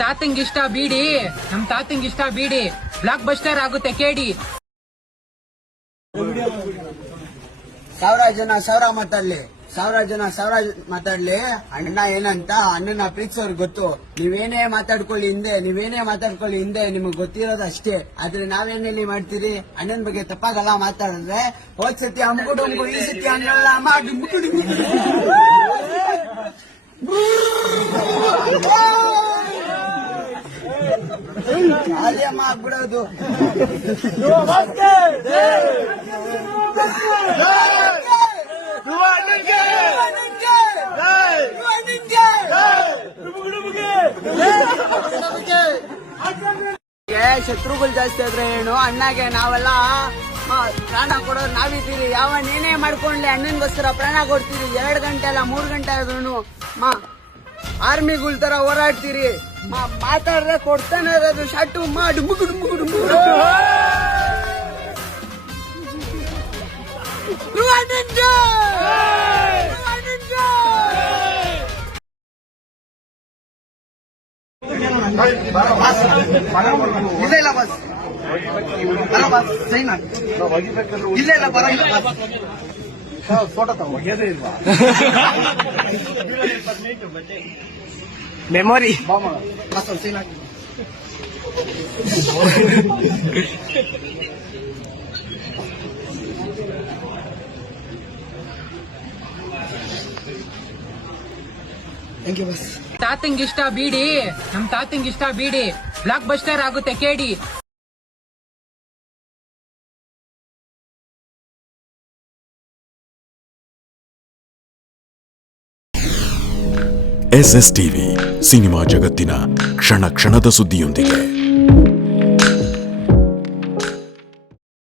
ತಾತಂಗಿಷ್ಟ ಬೀಡಿ, ನಮ್ ತಾತಂಗಿಷ್ಟ ಬೀಡಿ, block buster ಆಗುತ್ತೆ ಕೇಡಿ. ಸಾವಿರ ಜನ ಮಾತಾಡ್ಲಿ. ಅಣ್ಣ ಏನಂತ ಅಣ್ಣನ ಪ್ರೀತಿಸೋರ್ಗೆ ಗೊತ್ತು. ನೀವೇನೇ ಮಾತಾಡ್ಕೊಳ್ಳಿ ಹಿಂದೆ ನಿಮಗ್ ಗೊತ್ತಿರೋದು ಅಷ್ಟೇ. ಆದ್ರೆ ನಾವೇನಲ್ಲಿ ಮಾಡ್ತೀರಿ, ಅಣ್ಣನ ಬಗ್ಗೆ ತಪ್ಪಾಗಲ್ಲ ಮಾತಾಡಿದ್ರೆ. ಹೋದ್ ಸತಿ ಅಮ್ಗುಡುಂಬು, ಈ ಸತಿ ಹಂಗಲ್ಲ ಮಾಡಿ ಅಮ್ಮ ಆಗ್ಬಿಡೋದು. ಶತ್ರುಗಳು ಜಾಸ್ತಿ ಆದ್ರೆ ಏನು, ಅಣ್ಣಗೆ ನಾವೆಲ್ಲ ಪ್ರಾಣ ಕೊಡೋರು ನಾವಿದ್ದೀರಿ. ಯಾವ ನೇನೇ ಮಾಡ್ಕೊಂಡ್ಲಿ ಅಣ್ಣನ್ಗೋಸ್ಕರ ಪ್ರಾಣ ಕೊಡ್ತೀರಿ. 2 ಗಂಟೆ ಅಲ್ಲ 3 ಗಂಟೆ ಆದ್ರೂ ಆರ್ಮಿಗಳ ತರ ಹೋರಾಡ್ತೀರಿ. ಮಾತಾಡ್ರೆ ಕೊಡ್ತಾನೆ ಇರೋದು ಶಾಟು ಮಾಡಿ ಇಲ್ಲ ಬಸ್ ಇಲ್ಲ ಬರಂಗಿಲ್ಲ ಫೋಟೋ ತಗೋದೇ ಇಲ್ವಾ ಮೆಮೊರಿ ಥ್ಯಾಂಕ್ ಯು ಬಸ್. ತಾತಂಗಿಷ್ಟ ಬೀಡಿ, ನಮ್ ತಾತಂಗಿಷ್ಟ ಬೀಡಿ, ಬ್ಲಾಕ್ ಬಸ್ಟರ್ ಆಗುತ್ತೆ ಕೇಡಿ. SS ಟಿವಿ ಸಿನಿಮಾ ಜಗತ್ತಿನ ಕ್ಷಣ ಕ್ಷಣದ ಸುದ್ದಿಯೊಂದಿಗೆ.